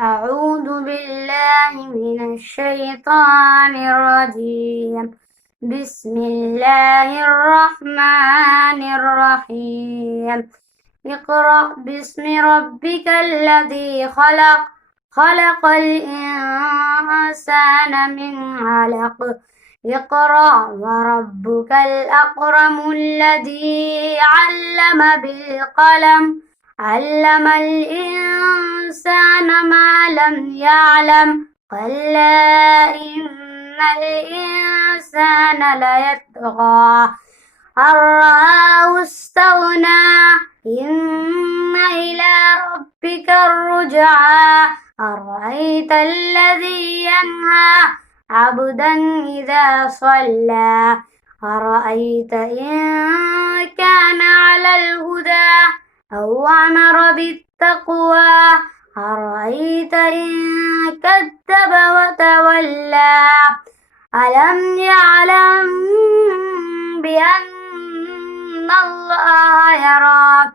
أعوذ بالله من الشيطان الرجيم. بسم الله الرحمن الرحيم. اقرأ باسم ربك الذي خلق. خلق الإنسان من علق. اقرأ وربك الأكرم الذي علم بالقلم. علم الإنسان ما لم يعلم. كلا إن الإنسان ليطغى أن رآه استغنى. إن إلى ربك الرجعى. أرأيت الذي ينهى عبدا إذا صلى. أرأيت إن كان على الهدى أو أمر بالتقوى. أرأيت إن كذب وتولى. ألم يعلم بأن الله يرى.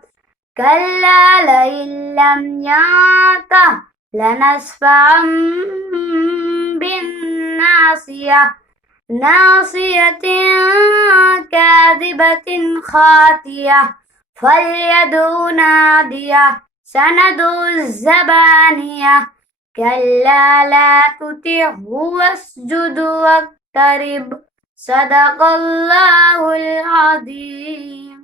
كلا لئن لم ينته لنسفعا بالناصية. ناصية كاذبة خاطية. فليدع ناديه. سندع الزبانية. كلا لا تطعه واسجد واقترب. صدق الله العظيم.